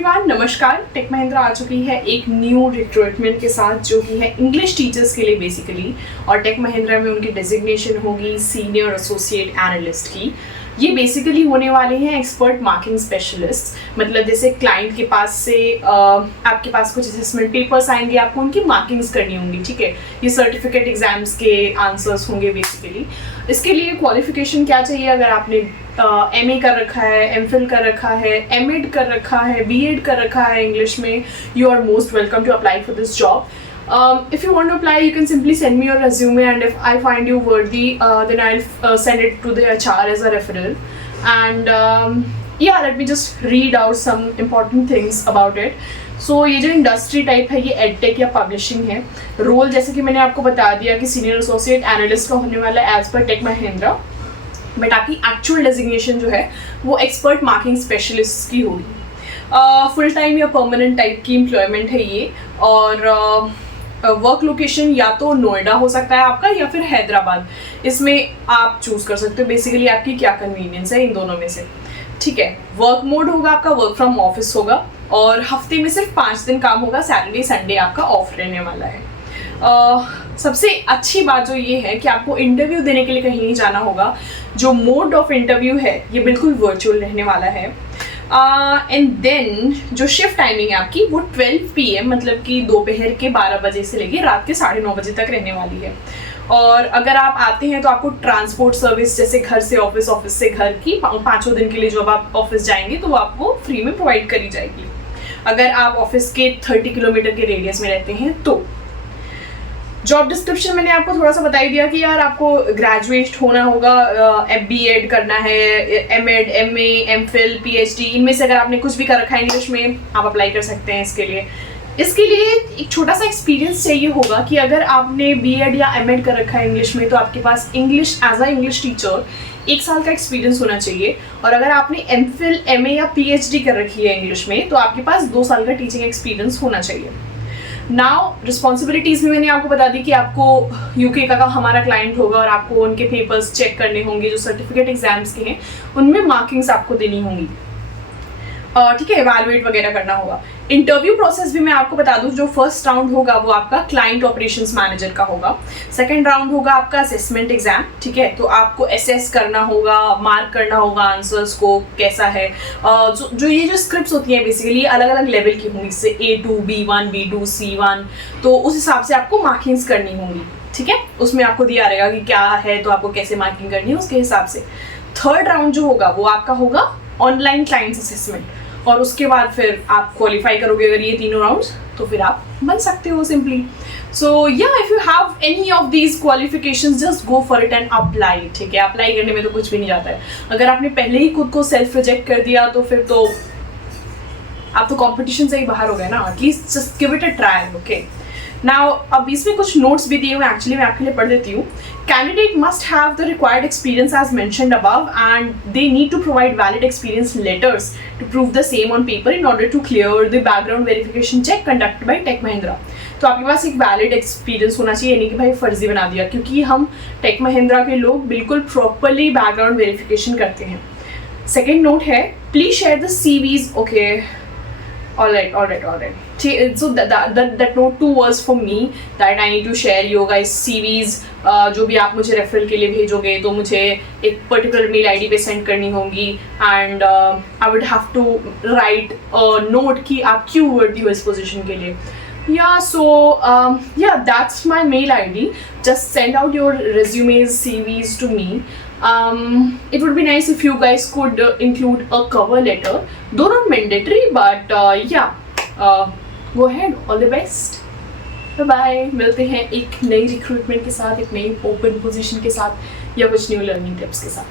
Everyone, नमस्कार। Take Mahindra आ चुकी है एक न्यू रिक्रूटमेंट के साथ जो कि है इंग्लिश टीचर्स के लिए बेसिकली। और टेक महिंद्रा में उनकी डेजिग्नेशन होगी सीनियर एसोसिएट एनालिस्ट की। ये बेसिकली होने वाले हैं एक्सपर्ट मार्किंग स्पेशलिस्ट। मतलब जैसे क्लाइंट के पास से आपके पास कुछ असेसमेंट पेपर्स आएंगे, आपको उनकी मार्किंग्स करनी होंगी, ठीक है। ये सर्टिफिकेट एग्जाम्स के आंसर्स होंगे बेसिकली। इसके लिए क्वालिफिकेशन क्या चाहिए? अगर आपने MA कर रखा है, MPhil कर रखा है, MEd कर रखा है, BEd कर रखा है इंग्लिश में, you are most welcome to apply for this job. If you want to apply, you can simply send me your resume, and if I find you worthy, then I'll send it to the HR as a referral. And yeah, let me just read out some important things about it. So ये जो industry type है ये edtech या publishing है। Role जैसे कि मैंने आपको बता दिया कि सीनियर एसोसिएट एनालिस्ट का होने वाला है as per tech Mahindra, but आपकी एक्चुअल डेजिग्नेशन जो है वो एक्सपर्ट मार्किंग स्पेशलिस्ट की होगी। फुल टाइम या परमानेंट टाइप की एम्प्लॉयमेंट है ये। और वर्क लोकेशन या तो नोएडा हो सकता है आपका या फिर हैदराबाद, इसमें आप चूज कर सकते हो बेसिकली आपकी क्या कन्वीनियंस है इन दोनों में से, ठीक है। वर्क मोड होगा आपका वर्क फ्रॉम ऑफिस होगा और हफ्ते में सिर्फ 5 दिन काम होगा, सैटरडे संडे आपका ऑफ रहने वाला है। सबसे अच्छी बात जो ये है कि आपको इंटरव्यू देने के लिए कहीं नहीं जाना होगा। जो मोड ऑफ इंटरव्यू है ये बिल्कुल वर्चुअल रहने वाला है। एंड देन जो शिफ्ट टाइमिंग है आपकी वो 12 PM मतलब कि दोपहर के 12 बजे से लेके रात के 9:30 बजे तक रहने वाली है। और अगर आप आते हैं तो आपको ट्रांसपोर्ट सर्विस जैसे घर से ऑफिस, ऑफिस से घर की 5 दिन के लिए जब आप ऑफिस जाएंगे तो वो आपको फ्री में प्रोवाइड करी जाएगी अगर आप ऑफिस के 30 किलोमीटर के रेडियस में रहते हैं तो। जॉब डिस्क्रिप्शन मैंने आपको थोड़ा सा बता ही दिया कि यार आपको ग्रेजुएट होना होगा, BEd करना है, MEd, MA, MPhil, PhD, इनमें से अगर आपने कुछ भी कर रखा है इंग्लिश में आप अप्लाई कर सकते हैं इसके लिए। इसके लिए एक छोटा सा एक्सपीरियंस चाहिए होगा कि अगर आपने BEd या MEd कर रखा है इंग्लिश में तो आपके पास English as a English teacher 1 साल का एक्सपीरियंस होना चाहिए। और अगर आपने MPhil, MA या PhD कर रखी है इंग्लिश में तो आपके पास 2 साल का टीचिंग एक्सपीरियंस होना चाहिए। नाउ रिस्पॉन्सिबिलिटीज़ भी मैंने आपको बता दी कि आपको UK का हमारा क्लाइंट होगा और आपको उनके पेपर्स चेक करने होंगे जो सर्टिफिकेट एग्जाम्स के हैं, उनमें मार्किंग्स आपको देनी होंगी, ठीक है, एवैल्यूएट वगैरह करना होगा। इंटरव्यू प्रोसेस भी मैं आपको बता दूं, जो फर्स्ट राउंड होगा वो आपका क्लाइंट ऑपरेशंस मैनेजर का होगा। सेकंड राउंड होगा आपका असेसमेंट एग्जाम, ठीक है। तो आपको असेस करना होगा, मार्क करना होगा आंसर्स को कैसा है। जो ये जो स्क्रिप्ट्स होती हैं बेसिकली अलग अलग लेवल की होंगी, जैसे A2, B1, B2, C1, तो उस हिसाब से आपको मार्किंग्स करनी होंगी, ठीक है। उसमें आपको दिया रहेगा कि क्या है तो आपको कैसे मार्किंग करनी है उसके हिसाब से। थर्ड राउंड जो होगा वो आपका होगा ऑनलाइन क्लाइंट असेसमेंट, और उसके बाद फिर आप क्वालिफाई करोगे अगर ये तीनों राउंड्स तो फिर आप बन सकते हो सिंपली। सो या if you have any of these qualifications just go for it and apply, ठीक है। अप्लाई करने में तो कुछ भी नहीं जाता है। अगर आपने पहले ही खुद को सेल्फ रिजेक्ट कर दिया तो फिर तो आप तो कॉम्पिटिशन से ही बाहर हो गए ना। At least just give it a trial, okay. Now अब इसमें कुछ नोट्स भी दिए हुए हैं, एक्चुअली मैं आपके लिए पढ़ देती हूँ। Candidate must have the required experience as mentioned above, and they need to provide valid experience letters to prove the same on paper in order to clear the background verification check conducted by Tech Mahindra. तो आपके पास एक valid experience होना चाहिए, यानी कि भाई फर्जी बना दिया, क्योंकि हम टेक महिंद्रा के लोग बिल्कुल प्रॉपरली बैकग्राउंड वेरिफिकेशन करते हैं। सेकेंड नोट है, please share the CVs, okay, all right. So that note too was for me that I need to share you guys CVs. जो भी आप मुझे रेफरल के लिए भेजोगे तो मुझे एक पर्टिकुलर मेल ID पे सेंड करनी होगी, and I would have to write note कि आप क्यों वर्दी हो इस पोजीशन के लिए। Yeah, that's my mail ID. Just send out your resumes, CVs to me. It would be nice if you guys could include a cover letter. Though not mandatory, but go ahead. All the best. Bye bye. मिलते हैं एक नई recruitment के साथ, एक नई open position के साथ या कुछ न्यू लर्निंग टिप्स के साथ।